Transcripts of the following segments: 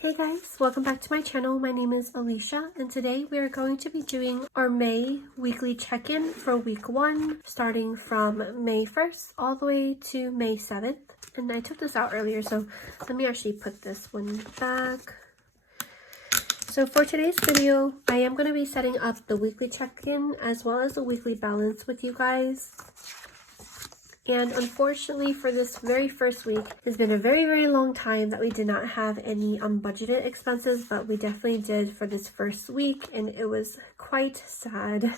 Hey guys, welcome back to my channel. My name is Alicia and today we are going to be doing our May weekly check-in for week 1 starting from May 1st all the way to May 7th. And I took this out earlier, so let me actually put this one back. So for today's video, I am going to be setting up the weekly check-in as well as the weekly balance with you guys. And unfortunately for this very first week, it's been a very long time that we did not have any unbudgeted expenses, but we definitely did for this first week and it was quite sad.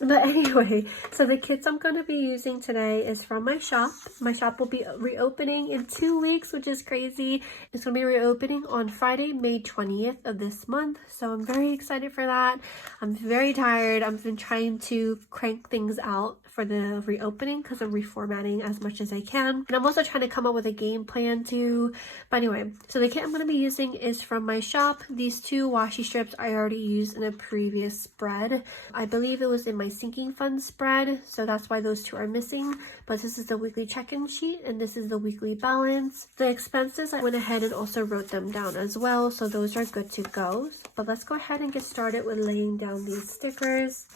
But anyway, so the kits I'm going to be using today is from my shop. My shop will be reopening in 2 weeks, which is crazy. It's going to be reopening on Friday, May 20th of this month. So I'm very excited for that. I'm very tired. I've been trying to crank things out for the reopening because I'm reformatting as much as I can, and I'm also trying to come up with a game plan too. But anyway, so the kit I'm going to be using is from my shop. These 2 washi strips I already used in a previous spread. I believe it was in my sinking fund spread, so that's why those 2 are missing. But this is the weekly check-in sheet and this is the weekly balance. The expenses, I went ahead and also wrote them down as well, so those are good to go. But let's go ahead and get started with laying down these stickers.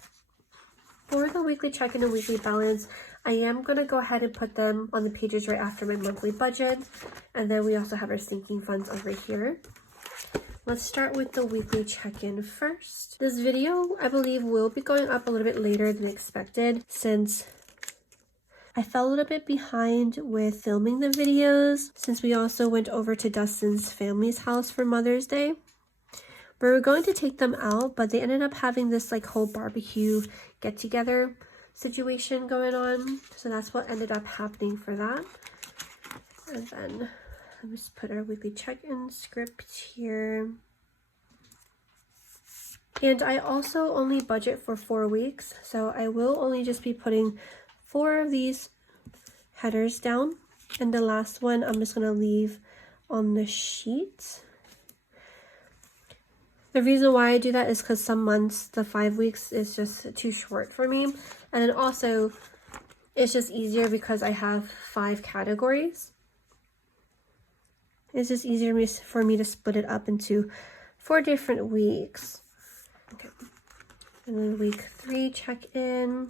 For the weekly check-in and weekly balance, I am going to go ahead and put them on the pages right after my monthly budget. And then we also have our sinking funds over here. Let's start with the weekly check-in first. This video, I believe, will be going up a little bit later than expected since I fell a little bit behind with filming the videos since we also went over to Dustin's family's house for Mother's Day. We were going to take them out, but they ended up having this like whole barbecue get together situation going on. So that's what ended up happening for that. And then let me just put our weekly check-in script here. And I also only budget for 4 weeks. So I will only just be putting 4 of these headers down. And the last one I'm just going to leave on the sheet. The reason why I do that is because some months, the 5 weeks is just too short for me. And then also, it's just easier because I have 5 categories. It's just easier for me to split it up into 4 different weeks. Okay. And then week 3 check-in.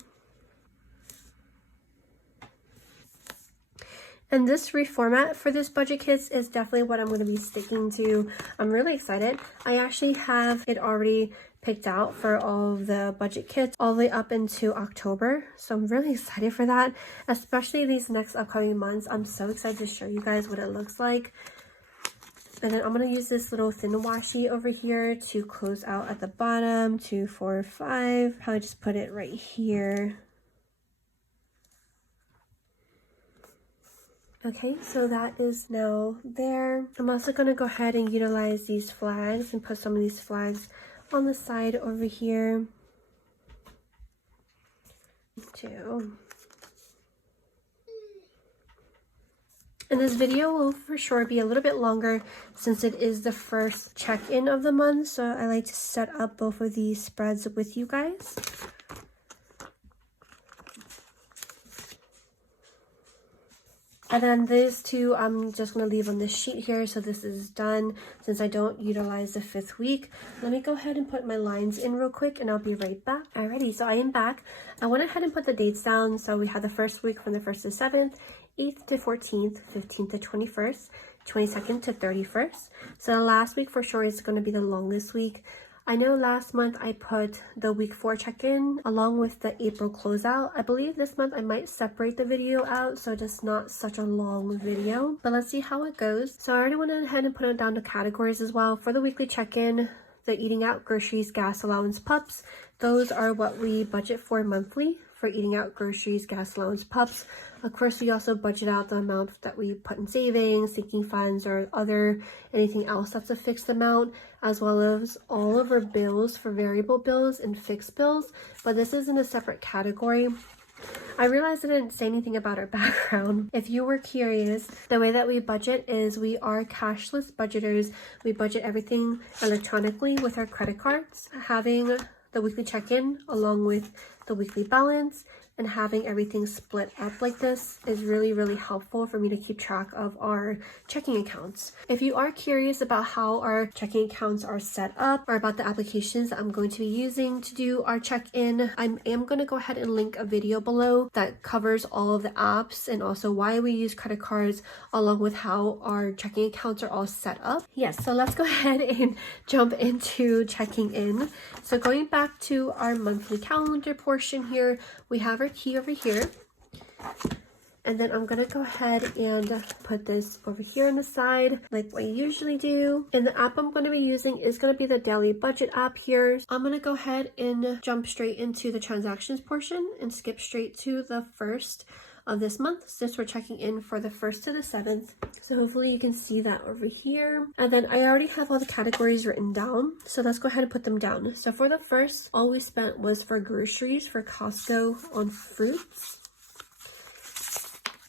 And this reformat for this budget kits is definitely what I'm going to be sticking to. I'm really excited. I actually have it already picked out for all of the budget kits all the way up into October. So I'm really excited for that, especially these next upcoming months. I'm so excited to show you guys what it looks like. And then I'm going to use this little thin washi over here to close out at the bottom, 2, 4, 5. Probably just put it right here. Okay, so that is now there. I'm also going to go ahead and utilize these flags and put some of these flags on the side over here. Too. And this video will for sure be a little bit longer since it is the first check-in of the month. So I like to set up both of these spreads with you guys. And then these 2, I'm just going to leave on this sheet here. So this is done since I don't utilize the 5th week. Let me go ahead and put my lines in real quick and I'll be right back. Alrighty, so I am back. I went ahead and put the dates down. So we had the first week from the 1st to 7th, 8th to 14th, 15th to 21st, 22nd to 31st. So the last week for sure is going to be the longest week. I know last month I put the week 4 check-in along with the April closeout. I believe this month I might separate the video out so just not such a long video. But let's see how it goes. So I already went ahead and put it down to categories as well. For the weekly check-in, the eating out, groceries, gas allowance, pups, those are what we budget for monthly. For eating out, groceries, gas allowance, pups. Of course, we also budget out the amount that we put in savings, sinking funds, or anything else that's a fixed amount, as well as all of our bills for variable bills and fixed bills. But this is in a separate category. I realized I didn't say anything about our background. If you were curious, the way that we budget is we are cashless budgeters. We budget everything electronically with our credit cards. Having the weekly check-in along with the the weekly balance, and having everything split up like this is really helpful for me to keep track of our checking accounts. If you are curious about how our checking accounts are set up or about the applications that I'm going to be using to do our check-in, I am going to go ahead and link a video below that covers all of the apps and also why we use credit cards along with how our checking accounts are all set up. Yes, so let's go ahead and jump into checking in. So going back to our monthly calendar portion here, we have our key over here. And then I'm gonna go ahead and put this over here on the side like I usually do. And the app I'm gonna be using is gonna be the daily budget app here. I'm gonna go ahead and jump straight into the transactions portion and skip straight to the first of this month, since we're checking in for the 1st to the 7th. So hopefully you can see that over here. And then I already have all the categories written down, so let's go ahead and put them down. So for the first, all we spent was for groceries for Costco on fruits.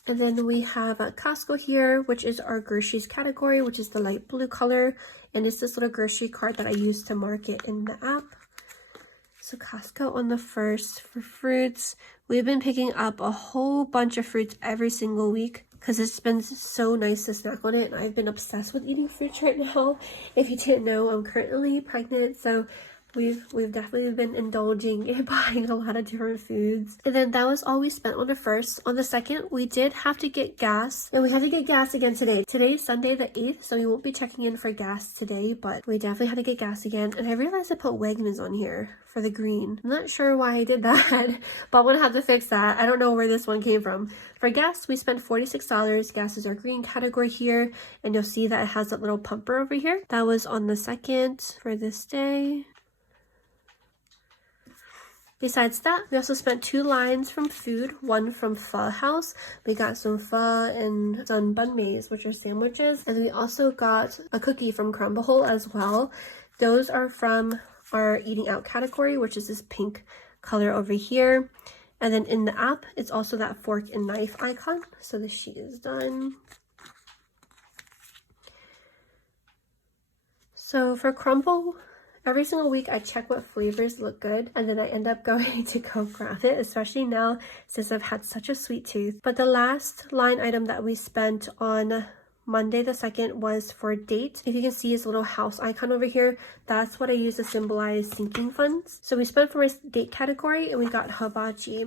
And then we have Costco here, which is our groceries category, which is the light blue color. And it's this little grocery cart that I use to mark it in the app. So Costco on the 1st for fruits. We've been picking up a whole bunch of fruits every single week because it's been so nice to snack on it. And I've been obsessed with eating fruits right now. If you didn't know, I'm currently pregnant, so we've definitely been indulging in buying a lot of different foods. And then that was all we spent on the 1st. On the 2nd, we did have to get gas, and we had to get gas again today. Today's Sunday the 8th, so we won't be checking in for gas today, but we definitely had to get gas again. And I realized I put Wegmans on here for the green. I'm not sure why I did that, but I'm gonna have to fix that. I don't know where this one came from. For gas, we spent $46. Gas is our green category here, and you'll see that it has that little pumper over here. That was on the 2nd for this day. Besides that, we also spent 2 lines from food, one from Pho House. We got some pho and some banh mi's, which are sandwiches. And we also got a cookie from Crumble Hole as well. Those are from our eating out category, which is this pink color over here. And then in the app, it's also that fork and knife icon. So the sheet is done. So for Crumble, every single week I check what flavors look good, and then I end up going to go grab it, especially now since I've had such a sweet tooth. But the last line item that we spent on Monday the 2nd was for date. If you can see his little house icon over here, that's what I use to symbolize sinking funds. So we spent for his date category and we got hibachi.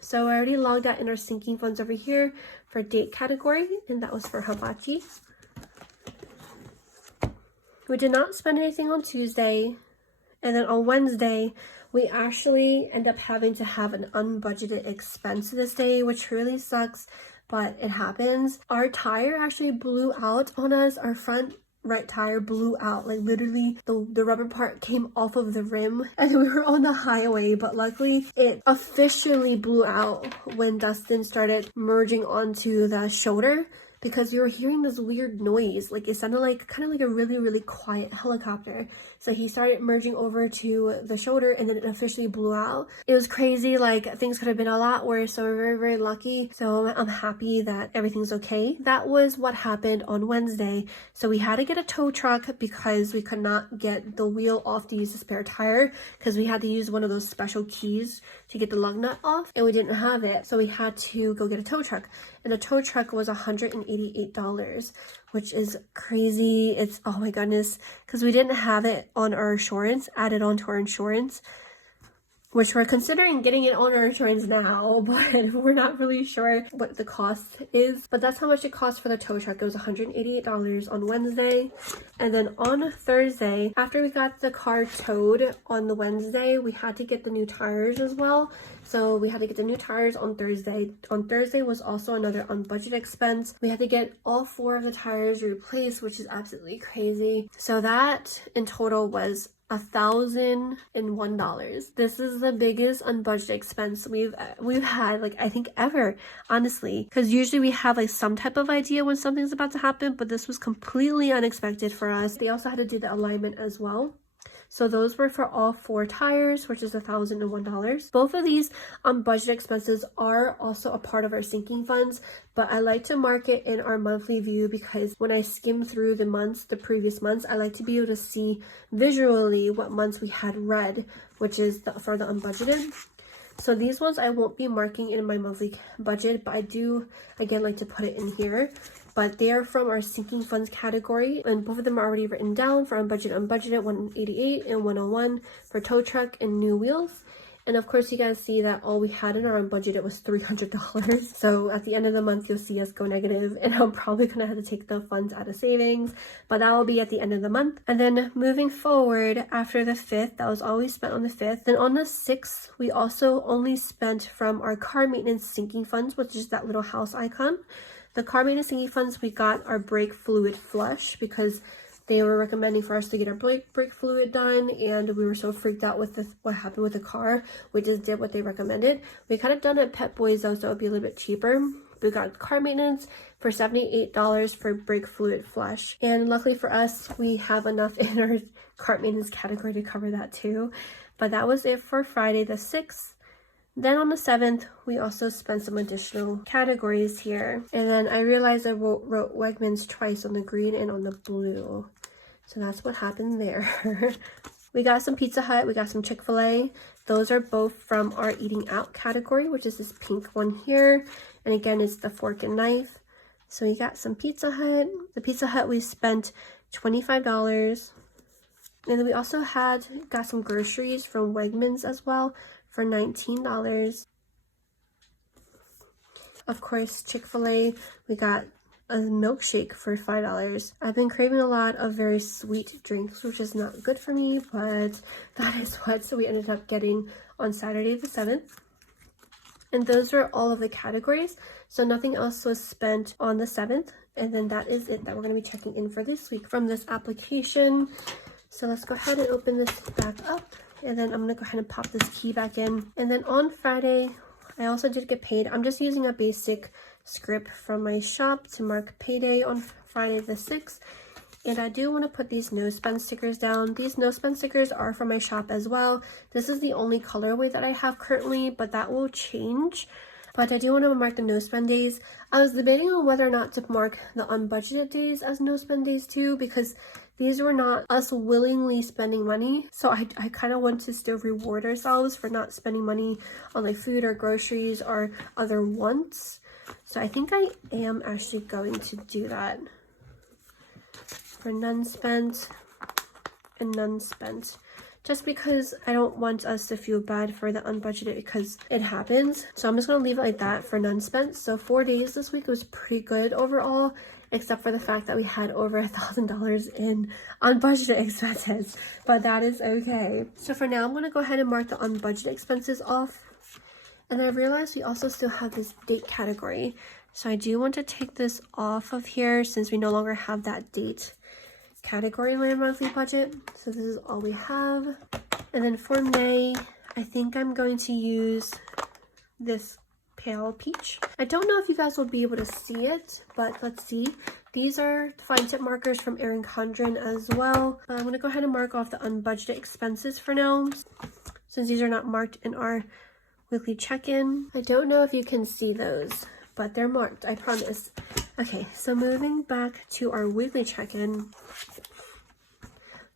So I already logged that in our sinking funds over here for date category, and that was for hibachi. We did not spend anything on Tuesday, and then on Wednesday, we actually end up having to have an unbudgeted expense this day, which really sucks, but it happens. Our tire actually blew out on us. Our front right tire blew out, like literally the rubber part came off of the rim, and we were on the highway, but luckily it officially blew out when Dustin started merging onto the shoulder, because we were hearing this weird noise. Like it sounded like kind of like a really quiet helicopter. So he started merging over to the shoulder, and then it officially blew out. It was crazy. Like things could have been a lot worse. So we're very lucky. So I'm happy that everything's okay. That was what happened on Wednesday. So we had to get a tow truck because we could not get the wheel off to use the spare tire, because we had to use one of those special keys to get the lug nut off, and we didn't have it. So we had to go get a tow truck, and the tow truck was $188, which is crazy. It's, oh my goodness, because we didn't have it on our insurance, added on to our insurance, which we're considering getting it on our insurance now, but we're not really sure what the cost is. But that's how much it cost for the tow truck. It was $188 on Wednesday. And then on Thursday, after we got the car towed on the Wednesday, we had to get the new tires as well. So we had to get the new tires on Thursday. On Thursday was also another unbudgeted expense. We had to get all 4 of the tires replaced, which is absolutely crazy. So that in total was $1,001. This is the biggest unbudgeted expense we've had, like, I think ever, honestly, because usually we have like some type of idea when something's about to happen, but this was completely unexpected for us. They also had to do the alignment as well. So those were for all 4 tires, which is $1,001. Both of these budget expenses are also a part of our sinking funds, but I like to mark it in our monthly view because when I skim through the months, the previous months, I like to be able to see visually what months we had red, which is for the unbudgeted. So these ones I won't be marking in my monthly budget, but I do again like to put it in here. But they are from our sinking funds category, and both of them are already written down for unbudgeted, unbudgeted, 188 and 101 for tow truck and new wheels. And of course, you guys see that all we had in our unbudgeted was $300. So at the end of the month, you'll see us go negative, and I'm probably gonna have to take the funds out of savings, but that will be at the end of the month. And then moving forward after the 5th, that was all we spent on the 5th. Then on the 6th, we also only spent from our car maintenance sinking funds, which is that little house icon. The car maintenance sinking funds, we got our brake fluid flush because they were recommending for us to get our brake fluid done, and we were so freaked out with what happened with the car. We just did what they recommended. We could have done it at Pet Boys though, so it would be a little bit cheaper. We got car maintenance for $78 for brake fluid flush, and luckily for us, we have enough in our car maintenance category to cover that too. But that was it for Friday the 6th. Then on the 7th, we also spent some additional categories here. And then I realized I wrote Wegmans twice on the green and on the blue. So that's what happened there. We got some Pizza Hut, we got some Chick-fil-A. Those are both from our eating out category, which is this pink one here. And again, it's the fork and knife. So we got some Pizza Hut. The Pizza Hut, we spent $25. And then we also got some groceries from Wegmans as well for $19. Of course, Chick-fil-A, we got a milkshake for $5. I've been craving a lot of very sweet drinks, which is not good for me, but that is what we ended up getting on Saturday the 7th. And those are all of the categories, so nothing else was spent on the 7th. And then that is it that we're going to be checking in for this week from this application. So let's go ahead and open this back up, and then I'm going to go ahead and pop this key back in. And then on Friday, I also did get paid. I'm just using a basic script from my shop to mark payday on Friday the 6th. And I do want to put these no spend stickers down. These no spend stickers are from my shop as well. This is the only colorway that I have currently, but that will change. But I do want to mark the no spend days. I was debating on whether or not to mark the unbudgeted days as no spend days too, because these were not us willingly spending money. So I kind of want to still reward ourselves for not spending money on like food or groceries or other wants. So I think I am actually going to do that for none spent and none spent. Just because I don't want us to feel bad for the unbudgeted, because it happens. So I'm just going to leave it like that for none spent. So 4 days this week was pretty good overall, except for the fact that we had over $1,000 in unbudgeted expenses, but that is okay. So for now, I'm going to go ahead and mark the unbudgeted expenses off. And I realized we also still have this date category. So I do want to take this off of here since we no longer have that date category in my monthly budget. So this is all we have. And then for May, I think I'm going to use this pale peach. I don't know if you guys will be able to see it, but let's see. These are fine tip markers from Erin Condren as well. I'm going to go ahead and mark off the unbudgeted expenses for now, since these are not marked in our weekly check-in. I don't know if you can see those, but they're marked, I promise. Okay, so moving back to our weekly check-in,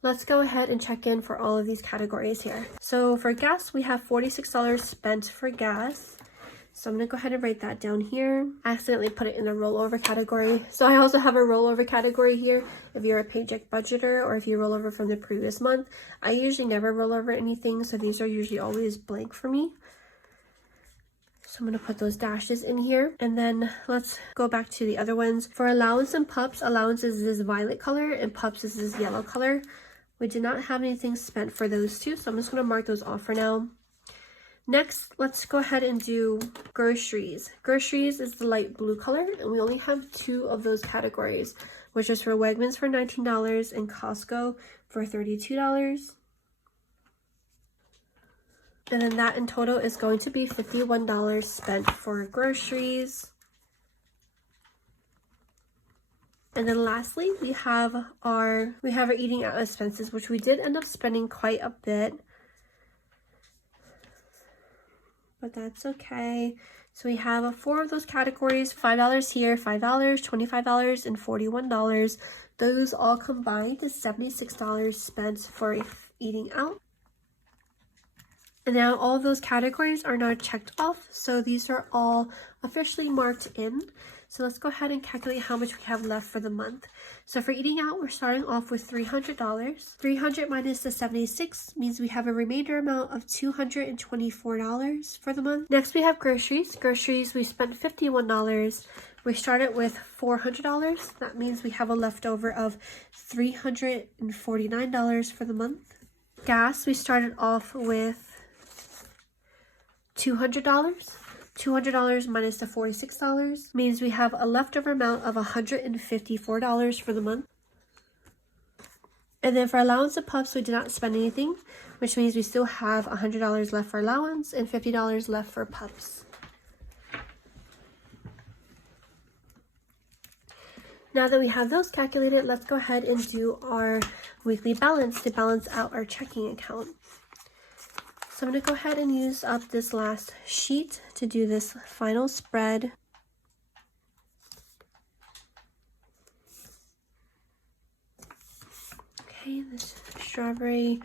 let's go ahead and check in for all of these categories here. So for gas, we have $46 spent for gas. So I'm going to go ahead and write that down here. I accidentally put it in the rollover category. So I also have a rollover category here if you're a paycheck budgeter or if you roll over from the previous month. I usually never roll over anything, so these are usually always blank for me. So I'm going to put those dashes in here. And then let's go back to the other ones. For allowance and pups, allowance is this violet color and pups is this yellow color. We did not have anything spent for those two, so I'm just going to mark those off for now. Next, let's go ahead and do groceries. Groceries is the light blue color, and we only have 2 of those categories, which is for Wegmans for $19 and Costco for $32. And then that in total is going to be $51 spent for groceries. And then lastly, we have our eating out expenses, which we did end up spending quite a bit. But that's okay. So we have 4 of those categories, $5 here, $5, $25, and $41. Those all combined is $76 spent for eating out. And now all of those categories are now checked off, so these are all officially marked in. So let's go ahead and calculate how much we have left for the month. So for eating out, we're starting off with $300. 300 minus the 76 means we have a remainder amount of $224 for the month. Next we have groceries. Groceries, we spent $51. We started with $400. That means we have a leftover of $349 for the month. Gas, we started off with $200. $200 minus the $46 means we have a leftover amount of $154 for the month. And then for allowance of pups, we did not spend anything, which means we still have $100 left for allowance and $50 left for pups. Now that we have those calculated, let's go ahead and do our weekly balance to balance out our checking account. So I'm going to go ahead and use up this last sheet to do this final spread. Okay, this strawberry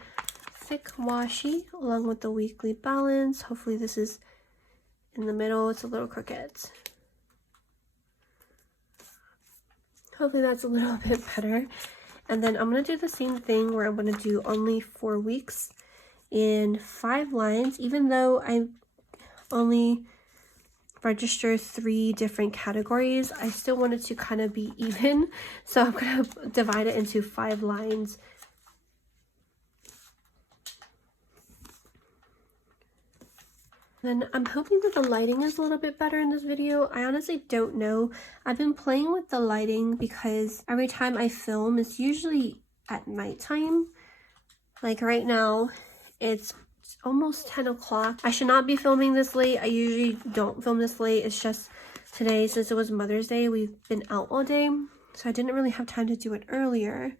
thick washi along with the weekly balance. Hopefully this is in the middle. It's a little crooked. Hopefully that's a little bit better. And then I'm going to do the same thing where I'm going to do only 4 weeks in 5 lines, even though I only register 3 different categories. I still wanted to kind of be even, so I'm going to divide it into 5 lines. Then I'm hoping that the lighting is a little bit better in this video. I honestly don't know. I've been playing with the lighting because every time I film, it's usually at nighttime. Like right now, it's almost 10 o'clock. I should not be filming this late. I usually don't film this late. It's just today, since it was Mother's Day, we've been out all day. So I didn't really have time to do it earlier.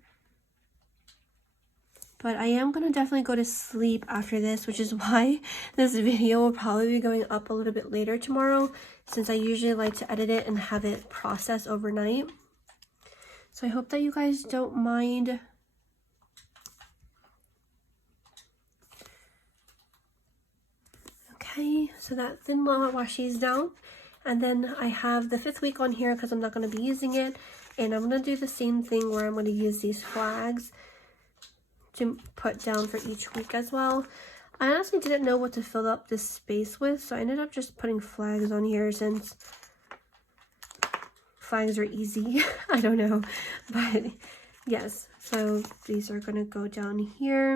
But I am going to definitely go to sleep after this, which is why this video will probably be going up a little bit later tomorrow, since I usually like to edit it and have it process overnight. So I hope that you guys don't mind. Okay, so that thin washi is down. And then I have the 5th week on here because I'm not going to be using it. And I'm going to do the same thing where I'm going to use these flags to put down for each week as well. I honestly didn't know what to fill up this space with, so I ended up just putting flags on here since flags are easy. I don't know, but yes, so these are going to go down here.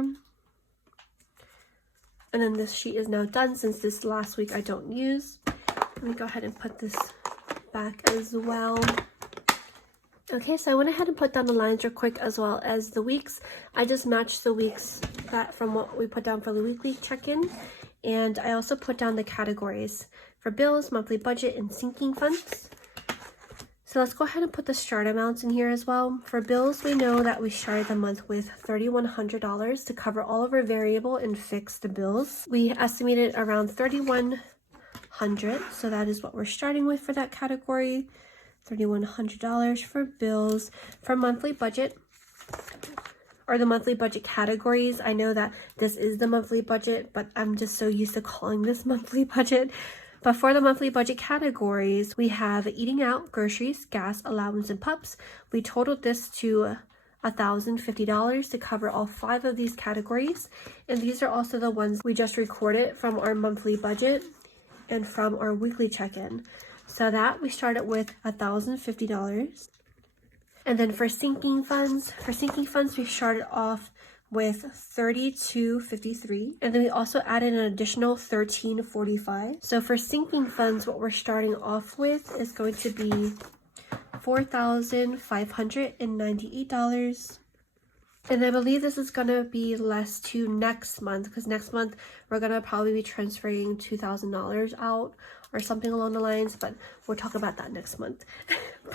And then this sheet is now done since this last week I don't use. Let me go ahead and put this back as well. Okay, so I went ahead and put down the lines real quick as well as the weeks. I just matched the weeks that from what we put down for the weekly check-in. And I also put down the categories for bills, monthly budget, and sinking funds. So let's go ahead and put the start amounts in here as well. For bills, we know that we started the month with $3,100 to cover all of our variable and fixed bills. We estimated around $3,100, so that is what we're starting with for that category. $3,100 for bills. For monthly budget, or the monthly budget categories, I know that this is the monthly budget, but I'm just so used to calling this monthly budget. But for the monthly budget categories, we have eating out, groceries, gas, allowance, and pups. We totaled this to $1,050 to cover all 5 of these categories. And these are also the ones we just recorded from our monthly budget and from our weekly check-in. So that we started with $1,050. And then for sinking funds, we started off with $32.53, and then we also added an additional $13.45. So for sinking funds, what we're starting off with is going to be $4,598. And I believe this is going to be less to next month, because next month we're going to probably be transferring $2,000 out or something along the lines, but we'll talk about that next month.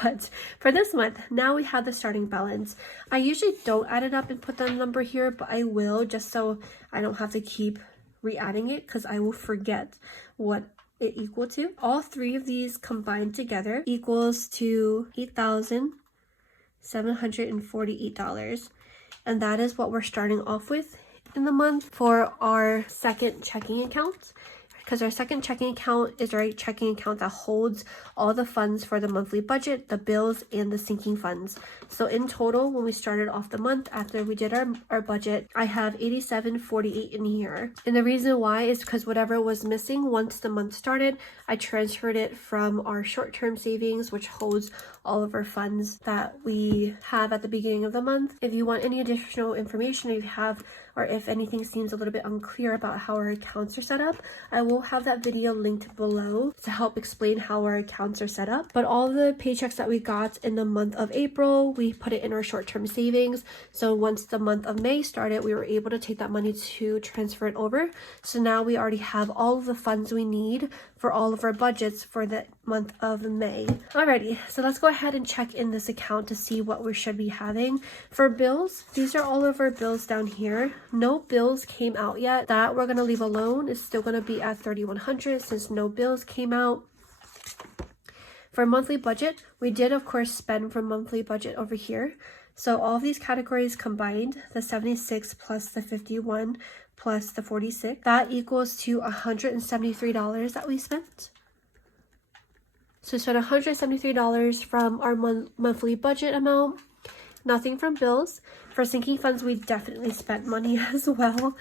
But for this month, now we have the starting balance. I usually don't add it up and put the number here, but I will, just so I don't have to keep re-adding it, because I will forget what it equal to. All 3 of these combined together equals to $8,748. And that is what we're starting off with in the month for our second checking account, because our second checking account is our checking account that holds all the funds for the monthly budget, the bills, and the sinking funds. So in total, when we started off the month after we did our budget, I have $87.48 in here. And the reason why is because whatever was missing once the month started, I transferred it from our short-term savings, which holds all of our funds that we have at the beginning of the month. If you want any additional information, if you have, or if anything seems a little bit unclear about how our accounts are set up, I will have that video linked below to help explain how our accounts are set up. But all the paychecks that we got in the month of April, we put it in our short-term savings. So once the month of May started, we were able to take that money to transfer it over. So now we already have all of the funds we need for all of our budgets for the month of May. Alrighty, so let's go ahead and check in this account to see what we should be having. For bills, these are all of our bills down here. No bills came out yet. That we're gonna leave alone. It's still gonna be at $3,100 since no bills came out. For monthly budget, we did of course spend from monthly budget over here. So all of these categories combined, the 76 plus the 51 plus the 46, that equals to $173 that we spent. So we spent $173 from our monthly budget amount, nothing from bills. For sinking funds, we definitely spent money as well.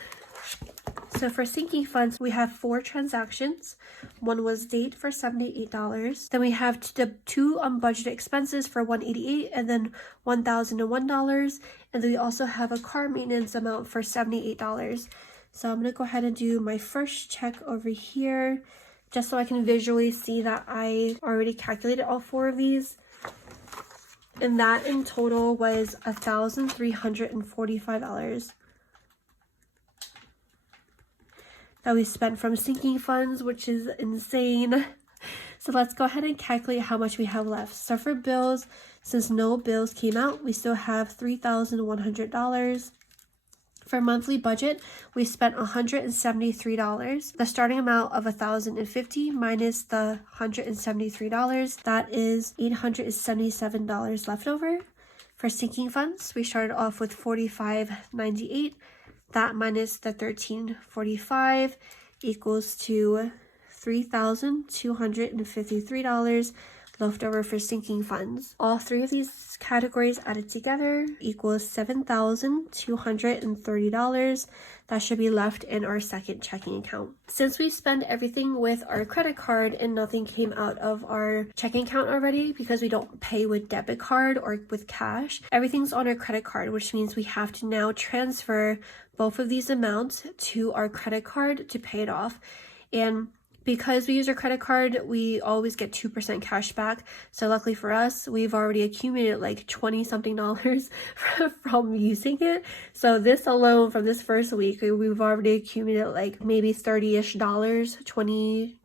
So for sinking funds, we have 4 transactions. One was date for $78. Then we have the 2 unbudgeted expenses for $188 and then $1,001. And then we also have a car maintenance amount for $78. So I'm going to go ahead and do my first check over here just so I can visually see that I already calculated all 4 of these. And that in total was $1,345 that we spent from sinking funds, which is insane. So let's go ahead and calculate how much we have left. So for bills, since no bills came out, we still have $3,100. For monthly budget, we spent $173. The starting amount of $1,050 minus the $173, that is $877 left over. For sinking funds, we started off with $45.98. That minus the $1,345 equals to $3,253 left over for sinking funds. All 3 of these categories added together equals $7,230. That should be left in our second checking account. Since we spend everything with our credit card and nothing came out of our checking account already because we don't pay with debit card or with cash, everything's on our credit card, which means we have to now transfer both of these amounts to our credit card to pay it off. And because we use our credit card, we always get 2% cash back. So luckily for us, we've already accumulated like $20-something from using it. So this alone, from this first week, we've already accumulated like maybe $30-ish, $20 to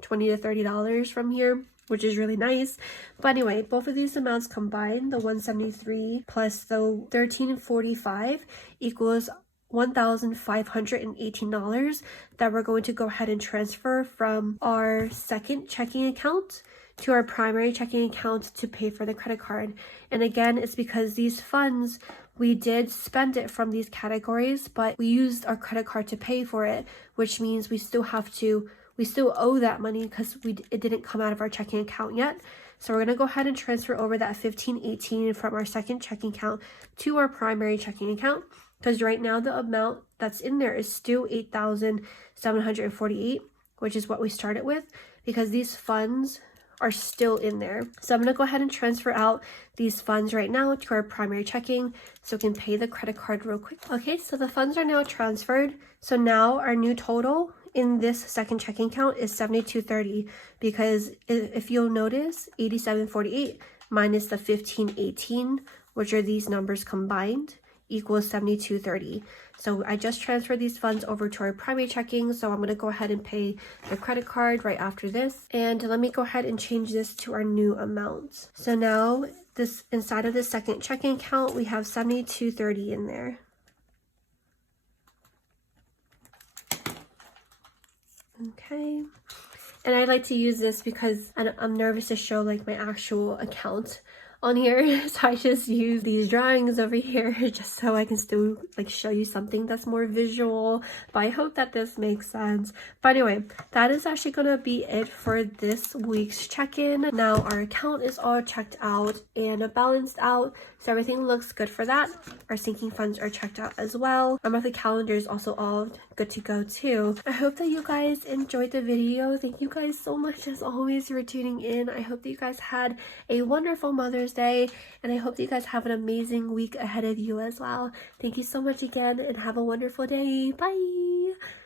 $30 from here, which is really nice. But anyway, both of these amounts combined, the 173 plus the 1345 equals $1,518 that we're going to go ahead and transfer from our second checking account to our primary checking account to pay for the credit card. And again, it's because these funds, we did spend it from these categories, but we used our credit card to pay for it, which means we still owe that money because it didn't come out of our checking account yet. So we're going to go ahead and transfer over that $1,518 from our second checking account to our primary checking account. Because right now the amount that's in there is still $8,748, which is what we started with, because these funds are still in there. So I'm going to go ahead and transfer out these funds right now to our primary checking so we can pay the credit card real quick. Okay, so the funds are now transferred. So now our new total in this second checking account is $72.30, because if you'll notice, $87.48 minus the $15.18, which are these numbers combined, equals $72.30. So I just transferred these funds over to our primary checking, so I'm going to go ahead and pay the credit card right after this. And let me go ahead and change this to our new amount. So now this inside of the second checking account, we have $72.30 in there. Okay. And I like to use this because I'm nervous to show like my actual account on here. So I just use these drawings over here just so I can still like show you something that's more visual, but I hope that this makes sense. But anyway, that is actually gonna be it for this week's check-in. Now our account is all checked out and balanced out, so everything looks good for that. Our sinking funds are checked out as well. Our monthly calendar is also all good to go too. I hope that you guys enjoyed the video. Thank you guys so much as always for tuning in. I hope that you guys had a wonderful Mother's Day, and I hope that you guys have an amazing week ahead of you as well. Thank you so much again, and have a wonderful day. Bye!